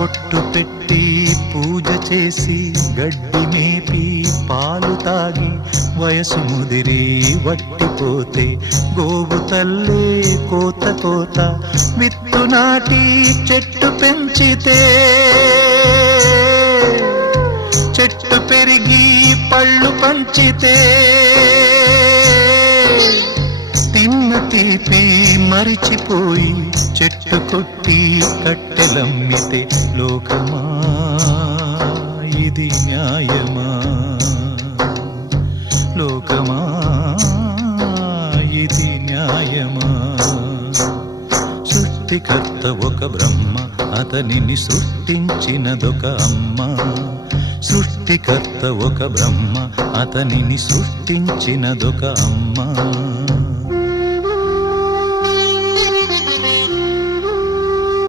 బొట్టు పెట్టి పూజ చేసి గడ్డి మేపి పాలు తాగి వయసు ముదిరి వట్టిపోతే గోవు తల్లే కోత కోత విత్తు నాటి చెట్టు పెంచితే చెట్టు పెరిగి పళ్ళు పంచితే తిన్న తీపి మరిచిపోయి చెట్టు కొట్టి కట్టెలమ్మితే లోకమా ఇది న్యాయమా లోకమా ఇది న్యాయమా సృష్టికర్త ఒక బ్రహ్మ అతనిని సృష్టించినదొక అమ్మ సృష్టికర్త ఒక బ్రహ్మ అతనిని సృష్టించినదొక అమ్మ